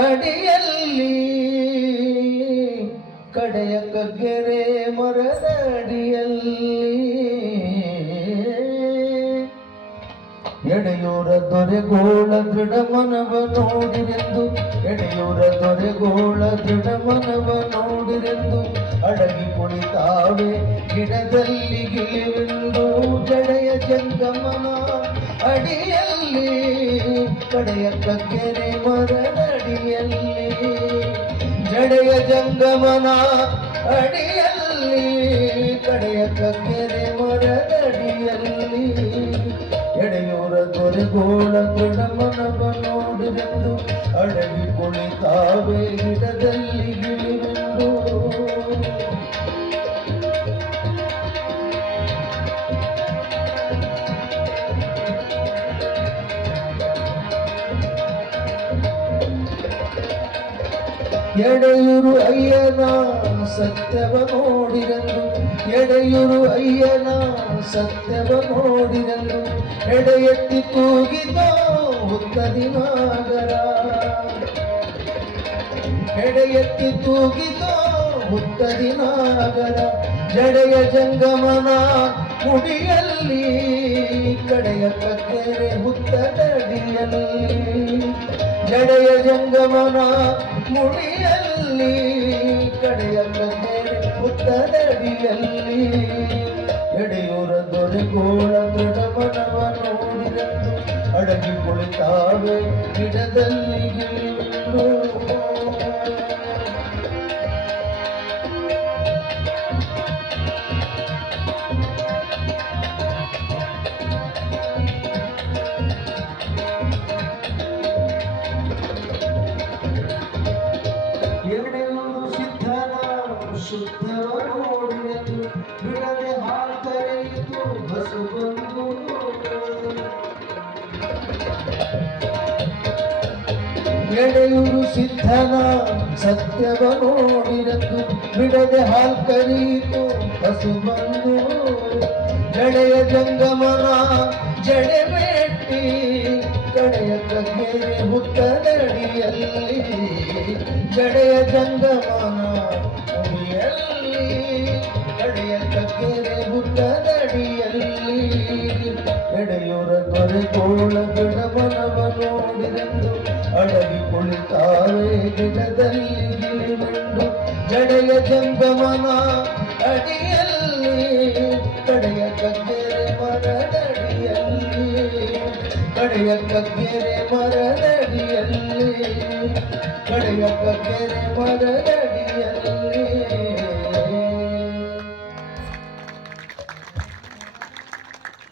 ಅಡಿಯಲ್ಲಿ ಕಡೆಯ ಕಗ್ಗೆರೆ ಮರದ ಅಡಿಯಲ್ಲಿ ಎಡೆಯೂರ ದೊರೆಗೋಳ ದೃಢ ಮನವ ನೋಡಿರೆಂದು ಎಡೆಯೂರ ದೊರೆಗೋಳ ದೃಢ ಮನವ ನೋಡಿರೆಂದು ಅಡಗಿ ಕುಳಿತಾವೆ ಗಿಡದಲ್ಲಿ ಗಿಳಿವೆಂದು ಜಡೆಯ ಜಂಗಮನ ಅಡಿಯಲ್ಲಿ ಕಡೆಯ ಕಗ್ಗೆರೆ ಮರದ ಅಡಿಯಲ್ಲಿ ಜಡೆಯ ಜಂಗಮನ ಅಡಿಯಲ್ಲಿ ಕಡೆಯ ಕಗ್ಗೆರೆ ಮರದ ಅಡಿಯಲ್ಲಿ ಎಡೆಯೂರ ದೊರೆಗೋಳ ದೃಢ ಮನವ ನೋಡಿರೆಂದು ಅಡಗಿ ಕುಳಿತಾವೆ ಗಿಡದಲ್ಲಿ ಗಿಳಿವೆಂದು ಎಡೆಯೂರು ಅಯ್ಯನ ಸತ್ಯವ ನೋಡಿರೆಂದು ಎಡೆಯೂರು ಅಯ್ಯನ ಸತ್ಯವ ನೋಡಿರೆಂದು ಎಡೆ ಎತ್ತಿ ತೂಗಿದೋ ಹುತ್ತದಿನಾಗರ ಎಡೆ ಎತ್ತಿ ತೂಗಿದೋ ಹುತ್ತದಿನಾಗರ ಜಡೆಯ ಜಂಗಮನ ಮುಡಿಯಲ್ಲಿ ಕಡೆಯ ಕಗ್ಗೆರೆ ಹುತ್ತದಡಿಯಲ್ಲಿ ಜಡೆಯ ಜಂಗಮನ ಮುಡಿಯಲ್ಲಿ ಕಡೆಯ ಕಗ್ಗೆರೆ ಹುತ್ತದಡಿಯಲ್ಲಿ ಎಡೆಯೂರ ದೊರೆಗೋಳ ದೃಢ ಮನವ ನೋಡಿರೆಂದು ಅಡಗಿ ಕುಳಿತಾವೆ ಗಿಡದಲ್ಲಿ ಗಿಳಿವೆಂದು ಶುದ್ಧವ ನೋಡಿರೆಂದು ಬಿಡದೆ ಹಾಲು ಕರೆಯಿತು ಬಸು ಬಂದು ಎಡೆಯೂರು ಸಿದ್ಧನ ಸತ್ಯವ ನೋಡಿರೆಂದು ಬಿಡದೆ ಹಾಲು ಕರೆಯಿತು ಬಸು ಬಂದು ಜಡೆಯ ಜಂಗಮನ ಜಡೆ ಮೆಟ್ಟಿ ಕಡೆಯ ಕಗ್ಗೆರೆ ಹುತ್ತದಡಿಯಲ್ಲಿ ಜಡೆಯ ಜಂಗಮನ ಕಡೆಯ ಕಗ್ಗೆರೆ ಹುತ್ತದಡಿಯಲ್ಲಿ ಎಡೆಯೂರ ದೊರೆಗೋಳ ದೃಢ ಮನವ ನೋಡಿರೆಂದು ಅಡಗಿ ಕುಳಿತಾವೆ ಗಿಡದಲ್ಲಿ ಗಿಳಿವೆಂದು ಜಡೆಯ ಜಂಗಮನ ಅಡಿಯಲ್ಲಿ ಕಡೆಯ ಕಗ್ಗೆರೆ ಮರದಡಿಯಲ್ಲಿ ಕಡೆಯ ಕಗ್ಗೆರೆ ಮರದಡಿಯಲ್ಲಿ ಕಡೆಯ ಕಗ್ಗೆರೆ ಮರದಡಿಯಲ್ಲಿ